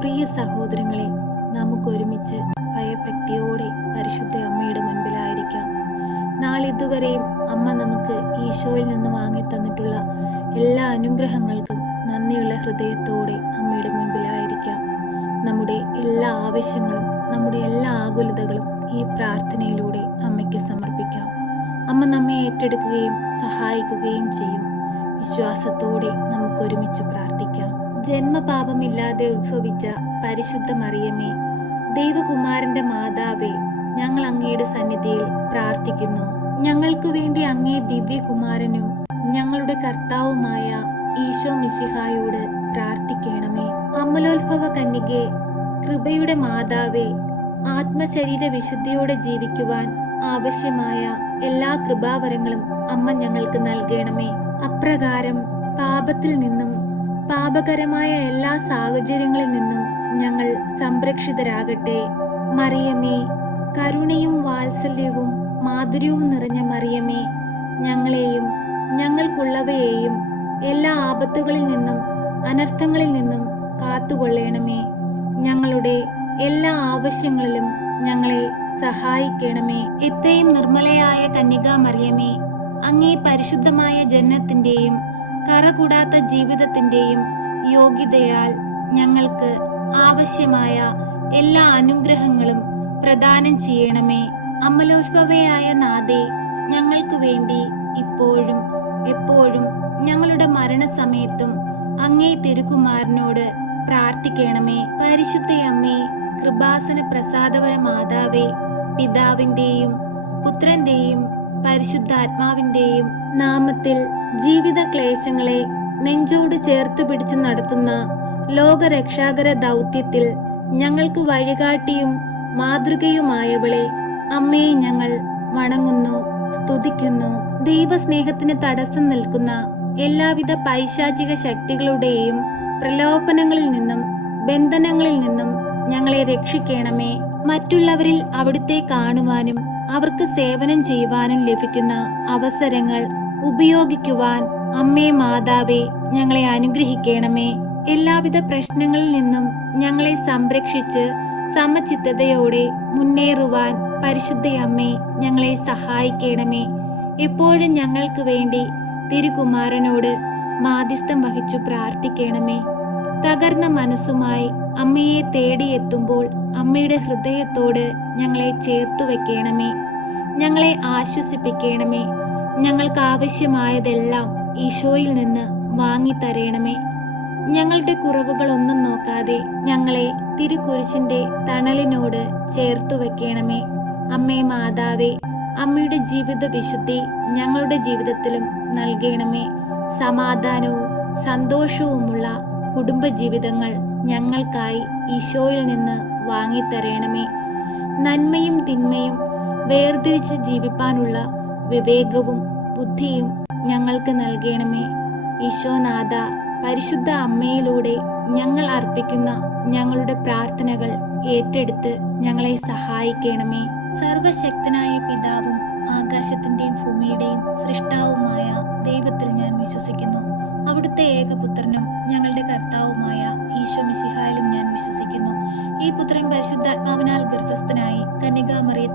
പ്രിയ സഹോദരങ്ങളെ നമുക്കൊരുമിച്ച് ഭയഭക്തിയോടെ പരിശുദ്ധ അമ്മയുടെ മുൻപിലായിരിക്കാം. നാളിതുവരെയും അമ്മ നമുക്ക് ഈശോയിൽ നിന്ന് വാങ്ങി തന്നിട്ടുള്ള എല്ലാ അനുഗ്രഹങ്ങൾക്കും നന്ദിയുള്ള ഹൃദയത്തോടെ അമ്മയുടെ മുൻപിലായിരിക്കാം. നമ്മുടെ എല്ലാ ആവശ്യങ്ങളും നമ്മുടെ എല്ലാ ആകുലതകളും ഈ പ്രാർത്ഥനയിലൂടെ അമ്മയ്ക്ക് സമർപ്പിക്കാം. അമ്മ നമ്മെ ഏറ്റെടുക്കുകയും സഹായിക്കുകയും ചെയ്യും. വിശ്വാസത്തോടെ നമുക്കൊരുമിച്ച് പ്രാർത്ഥിക്കാം. ജന്മപാപമില്ലാതെ ഉത്ഭവിച്ച പരിശുദ്ധ മറിയമേ ദൈവകുമാരന്റെ മാതാവേ ഞങ്ങൾ അങ്ങയുടെ സന്നിധിയിൽ പ്രാർത്ഥിക്കുന്നു. ഞങ്ങൾക്ക് വേണ്ടി അങ്ങേ ദിവ്യകുമാരനും ഞങ്ങളുടെ കർത്താവുമായ ഈശോ മിശിഹായോട് പ്രാർത്ഥിക്കണമേ. അമലോത്ഭവ കന്യകെ കൃപയുടെ മാതാവേ ആത്മശരീര വിശുദ്ധിയോടെ ജീവിക്കുവാൻ ആവശ്യമായ എല്ലാ കൃപാവരങ്ങളും അമ്മ ഞങ്ങൾക്ക് നൽകണമേ. അപ്രകാരം പാപത്തിൽ നിന്നും പാപകരമായ എല്ലാ സാഹചര്യങ്ങളിൽ നിന്നും ഞങ്ങൾ സംരക്ഷിതരാകട്ടെ. മറിയമേ കരുണയും വാത്സല്യവും മാധുര്യവും നിറഞ്ഞ മറിയമേ ഞങ്ങളെയും ഞങ്ങൾക്കുള്ളവയെയും എല്ലാ ആപത്തുകളിൽ നിന്നും അനർത്ഥങ്ങളിൽ നിന്നും കാത്തുകൊള്ളണമേ. ഞങ്ങളുടെ എല്ലാ ആവശ്യങ്ങളിലും ഞങ്ങളെ സഹായിക്കണമേ. എത്രയും നിർമ്മലയായ കന്യകാ മറിയമേ അങ്ങേ പരിശുദ്ധമായ ജന്മത്തിന്റെയും കറകൂടാത്ത ജീവിതത്തിന്റെയും യോഗ്യതയാൽ ഞങ്ങൾക്ക് ആവശ്യമായ എല്ലാ അനുഗ്രഹങ്ങളും പ്രദാനം ചെയ്യണമേ. അമലോത്ഭവയായ നാഥേ ഞങ്ങൾക്ക് വേണ്ടി ഇപ്പോഴും എപ്പോഴും ഞങ്ങളുടെ മരണസമയത്തും അങ്ങേ തിരുകുമാരനോട് പ്രാർത്ഥിക്കണമേ. പരിശുദ്ധയമ്മേ കൃപാസന പ്രസാദപര മാതാവേ പിതാവിന്റെയും പുത്രന്റെയും പരിശുദ്ധാത്മാവിന്റെയും നാമത്തിൽ ജീവിത ക്ലേശങ്ങളെ നെഞ്ചോട് ചേർത്തു പിടിച്ചു നടത്തുന്ന ലോകരക്ഷാകര ദൗത്യത്തിൽ ഞങ്ങൾക്ക് വഴികാട്ടിയും മാതൃകയുമായവളെ അമ്മയെ ഞങ്ങൾ വണങ്ങുന്നു സ്തുതിക്കുന്നു. ദൈവസ്നേഹത്തിന് തടസ്സം നിൽക്കുന്ന എല്ലാവിധ പൈശാചിക ശക്തികളുടെയും പ്രലോഭനങ്ങളിൽ നിന്നും ബന്ധനങ്ങളിൽ നിന്നും ഞങ്ങളെ രക്ഷിക്കണമേ. മറ്റുള്ളവരിൽ അവിടുത്തെ കാണുവാനും അവർക്ക് സേവനം ചെയ്യുവാനും ലഭിക്കുന്ന അവസരങ്ങൾ ഉപയോഗിക്കുവാൻ അമ്മേ മാതാവേ ഞങ്ങളെ അനുഗ്രഹിക്കണമേ. എല്ലാവിധ പ്രശ്നങ്ങളിൽ നിന്നും ഞങ്ങളെ സംരക്ഷിച്ച് സമചിത്തതയോടെ മുന്നേറുവാൻ പരിശുദ്ധയമ്മേ ഞങ്ങളെ സഹായിക്കണമേ. എപ്പോഴും ഞങ്ങൾക്ക് വേണ്ടി തിരുകുമാരനോട് മാധ്യസ്ഥം വഹിച്ചു പ്രാർത്ഥിക്കണമേ. തകർന്ന മനസ്സുമായി അമ്മയെ തേടിയെത്തുമ്പോൾ അമ്മയുടെ ഹൃദയത്തോട് ഞങ്ങളെ ചേർത്തു വെക്കണമേ ഞങ്ങളെ ആശ്വസിപ്പിക്കണമേ. ഞങ്ങൾക്ക് ആവശ്യമായതെല്ലാം ഈശോയിൽ നിന്ന് വാങ്ങിത്തരയണമേ ഞങ്ങളുടെ കുറവുകളൊന്നും നോക്കാതെ ഞങ്ങളെ തിരുക്കുരിശിന്റെ തണലിനോട് ചേർത്തു വെക്കണമേ. അമ്മേ മാതാവേ അമ്മയുടെ ജീവിത വിശുദ്ധി ഞങ്ങളുടെ ജീവിതത്തിലും നൽകണമേ. സമാധാനവും സന്തോഷവുമുള്ള കുടുംബജീവിതങ്ങൾ ഞങ്ങൾക്കായി ഈശോയിൽ നിന്ന് വാങ്ങിത്തരയണമേ നന്മയും തിന്മയും വേർതിരിച്ച് ജീവിപ്പാനുള്ള വിവേകവും ബുദ്ധിയും ഞങ്ങൾക്ക് നൽകണമേ. ഈശോനാഥ പരിശുദ്ധ അമ്മയിലൂടെ ഞങ്ങൾ അർപ്പിക്കുന്ന ഞങ്ങളുടെ പ്രാർത്ഥനകൾ ഏറ്റെടുത്ത് ഞങ്ങളെ സഹായിക്കണമേ. സർവശക്തനായ പിതാവും ആകാശത്തിന്റെയും ഭൂമിയുടെയും സൃഷ്ടാവുമായ ദൈവത്തിൽ